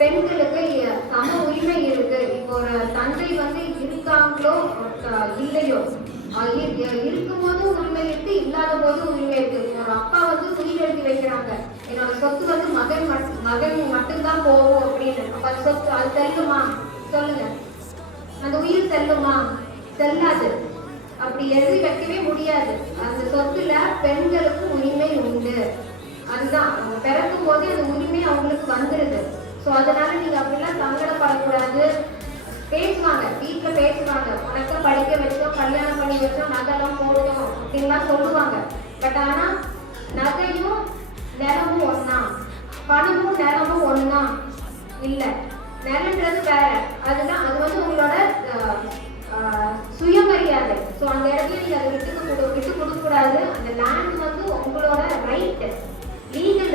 பெண்களுக்கு சம உரிமை இருக்கு. இப்போ ஒரு தந்தை வந்து இருக்காங்களோ இல்லையோ, இருக்கும்போது உரிமை இருக்கு, இல்லாத போது உரிமை இருக்கு. ஒரு அப்பா வந்து உயிர் எழுதி வைக்கிறாங்க, என்னோட சொத்து வந்து மகன் மட்டும்தான் போகும் அப்படின்னு. அப்ப அது சொத்து அது செல்லுமா? சொல்லுங்க, அந்த உயிர் செல்லுமா? செல்லாது. அப்படி எழுதி வைக்கவே முடியாது. அந்த சொத்துல பெண்களுக்கு உரிமை உண்டு. அதுதான் அவங்க பிறக்கும் போதே அந்த உரிமை அவங்களுக்கு வந்துருது. ஸோ அதனால நீங்க அப்படிலாம் சங்கடப்படக்கூடாது. பேசுவாங்க, வீட்டுல பேசுவாங்க, உனக்கு படிக்க வச்சோம், கல்யாணம் பண்ணி வச்சோம், நகைலாம் போட்டோம் அப்படின்லாம் சொல்லுவாங்க. பட் ஆனா நகையும் நிலமும் ஒன்னா, பணமும் நிலமும் ஒன்னா இல்ல. நிலன்றது வேற. அதுதான் அது வந்து உங்களோட சுயமரியாதை. ஸோ அந்த இடத்துல நீங்க அதை விட்டு கொடுக்க கூடாது. அந்த லேண்ட் வந்து உங்களோட ரைட், லீகல்